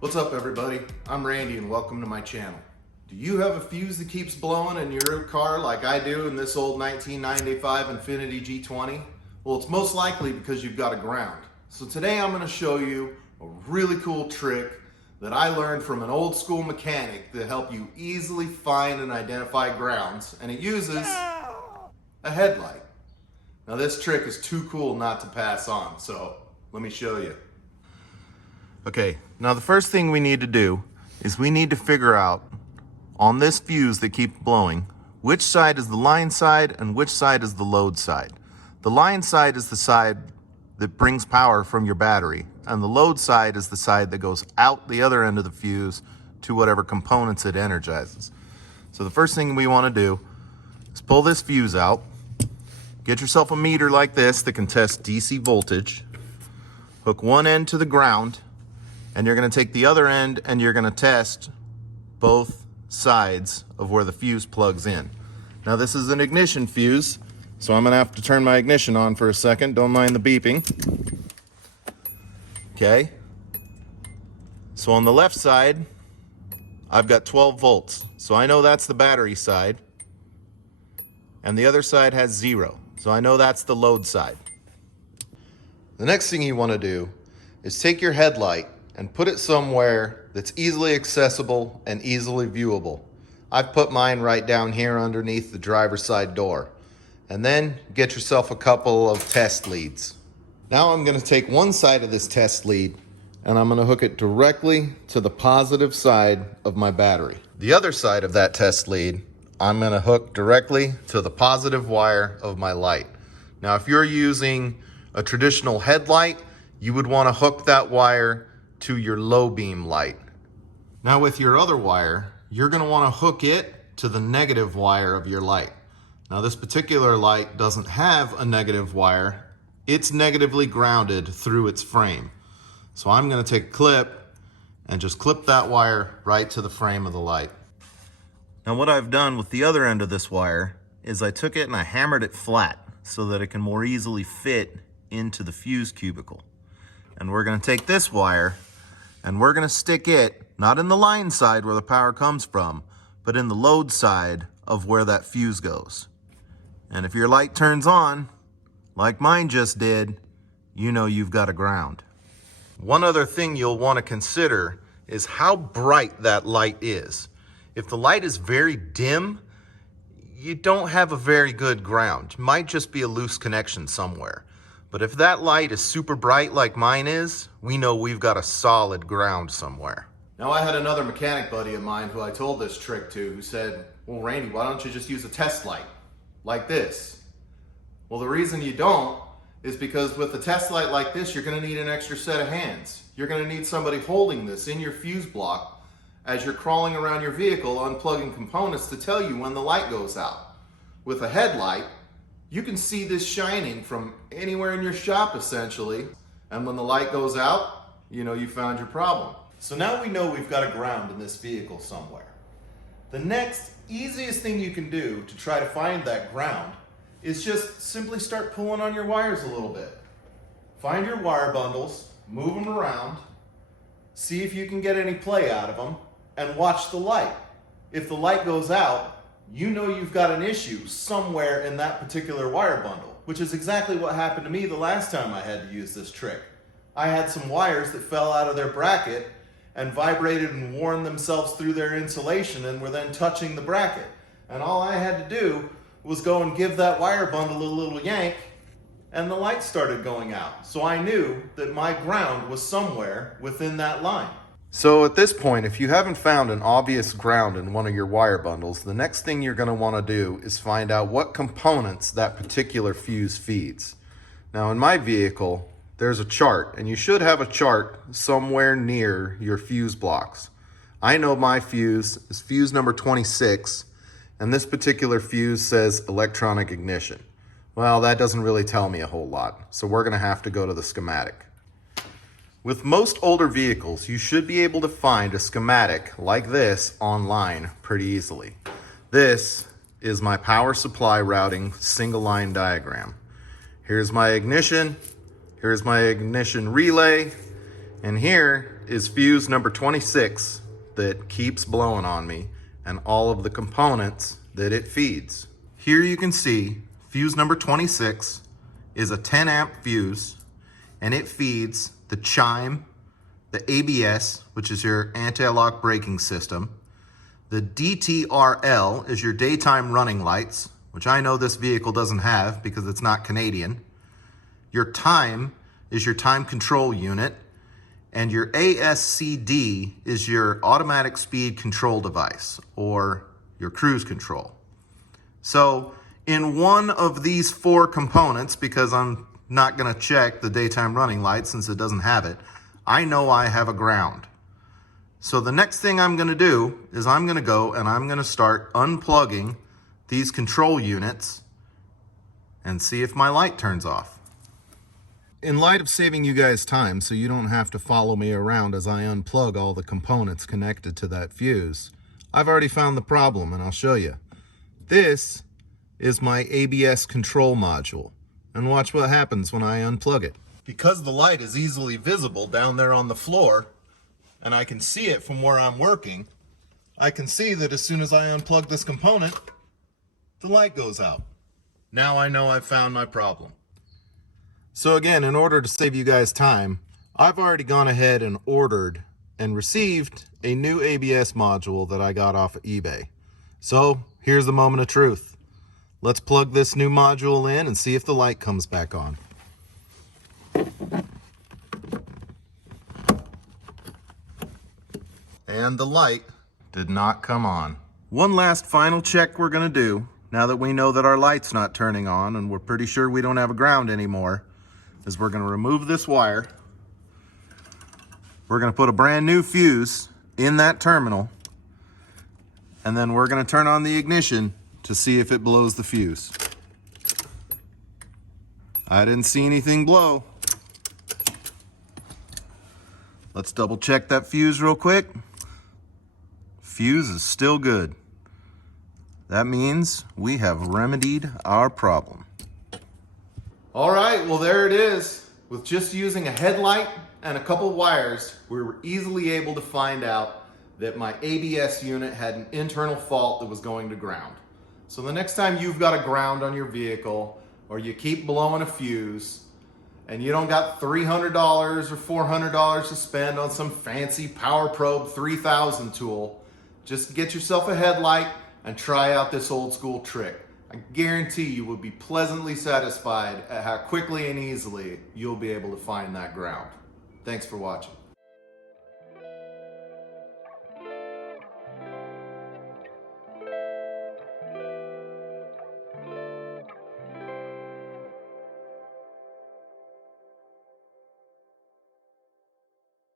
What's up everybody? I'm Randy and welcome to my channel. Do you have a fuse that keeps blowing in your car like I do in this old 1995 Infiniti G20? Well, it's most likely because you've got a ground. So today I'm going to show you a really cool trick that I learned from an old school mechanic to help you easily find and identify grounds, and it uses a headlight. Now this trick is too cool not to pass on, so let me show you. Okay, now the first thing we need to do is we need to figure out on this fuse that keeps blowing, which side is the line side and which side is the load side. The line side is the side that brings power from your battery, and the load side is the side that goes out the other end of the fuse to whatever components it energizes. So the first thing we want to do is pull this fuse out, get yourself a meter like this that can test DC voltage, hook one end to the ground, and you're going to take the other end and you're going to test both sides of where the fuse plugs in. Now this is an ignition fuse, so I'm going to have to turn my ignition on for a second. Don't mind the beeping. Okay. So on the left side, I've got 12 volts. So I know that's the battery side. And the other side has 0. So I know that's the load side. The next thing you want to do is take your headlight and put it somewhere that's easily accessible and easily viewable. I've put mine right down here underneath the driver's side door. And then get yourself a couple of test leads. Now I'm going to take one side of this test lead and I'm going to hook it directly to the positive side of my battery. The other side of that test lead, I'm going to hook directly to the positive wire of my light. Now if you're using a traditional headlight, you would want to hook that wire to your low beam light. Now with your other wire, you're going to want to hook it to the negative wire of your light. Now this particular light doesn't have a negative wire. It's negatively grounded through its frame. So I'm going to take a clip and just clip that wire right to the frame of the light. Now what I've done with the other end of this wire is I took it and I hammered it flat so that it can more easily fit into the fuse cubicle. And we're going to take this wire and we're going to stick it, not in the line side where the power comes from, but in the load side of where that fuse goes. And if your light turns on, like mine just did, you know you've got a ground. One other thing you'll want to consider is how bright that light is. If the light is very dim, you don't have a very good ground. It might just be a loose connection somewhere. But if that light is super bright like mine is, we know we've got a solid ground somewhere. Now I had another mechanic buddy of mine who I told this trick to, who said, well Randy, why don't you just use a test light like this? Well, the reason you don't is because with a test light like this, you're going to need an extra set of hands. You're going to need somebody holding this in your fuse block as you're crawling around your vehicle unplugging components to tell you when the light goes out. With a headlight, you can see this shining from anywhere in your shop essentially, and when the light goes out, you know you found your problem. So now we know we've got a ground in this vehicle somewhere. The next easiest thing you can do to try to find that ground is just simply start pulling on your wires a little bit. Find your wire bundles, move them around, see if you can get any play out of them, and watch the light. If the light goes out, you know you've got an issue somewhere in that particular wire bundle, which is exactly what happened to me the last time I had to use this trick. I had some wires that fell out of their bracket and vibrated and worn themselves through their insulation and were then touching the bracket. And all I had to do was go and give that wire bundle a little yank and the light started going out. So I knew that my ground was somewhere within that line. So at this point, if you haven't found an obvious ground in one of your wire bundles, the next thing you're going to want to do is find out what components that particular fuse feeds. Now in my vehicle, there's a chart, and you should have a chart somewhere near your fuse blocks. I know my fuse is fuse number 26, and this particular fuse says electronic ignition. Well, that doesn't really tell me a whole lot, so we're going to have to go to the schematic. With most older vehicles, you should be able to find a schematic like this online pretty easily. This is my power supply routing single line diagram. Here's my ignition relay, and here is fuse number 26 that keeps blowing on me and all of the components that it feeds. Here you can see fuse number 26 is a 10 amp fuse and it feeds the chime, the ABS, which is your anti-lock braking system. The DTRL is your daytime running lights, which I know this vehicle doesn't have because it's not Canadian. Your time is your time control unit, and your ASCD is your automatic speed control device, or your cruise control. So in one of these four components, because I'm not gonna check the daytime running light since it doesn't have it, I know I have a ground. So the next thing I'm gonna do is I'm gonna go and I'm gonna start unplugging these control units and see if my light turns off. In light of saving you guys time so you don't have to follow me around as I unplug all the components connected to that fuse, I've already found the problem and I'll show you. This is my ABS control module, and watch what happens when I unplug it. Because the light is easily visible down there on the floor, and I can see it from where I'm working, I can see that as soon as I unplug this component, the light goes out. Now I know I've found my problem. So again, in order to save you guys time, I've already gone ahead and ordered and received a new ABS module that I got off of eBay. So here's the moment of truth. Let's plug this new module in and see if the light comes back on. And the light did not come on. One last final check we're gonna do, now that we know that our light's not turning on and we're pretty sure we don't have a ground anymore, is we're gonna remove this wire. We're gonna put a brand new fuse in that terminal, and then we're gonna turn on the ignition to see if it blows the fuse. I didn't see anything blow. Let's double check that fuse real quick. Fuse is still good. That means we have remedied our problem. All right, well there it is. With just using a headlight and a couple wires, we were easily able to find out that my ABS unit had an internal fault that was going to ground. So the next time you've got a ground on your vehicle, or you keep blowing a fuse, and you don't got $300 or $400 to spend on some fancy Power Probe 3000 tool, just get yourself a headlight and try out this old school trick. I guarantee you will be pleasantly satisfied at how quickly and easily you'll be able to find that ground. Thanks for watching.